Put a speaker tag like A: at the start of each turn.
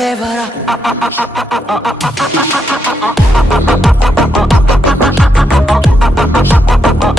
A: Evara.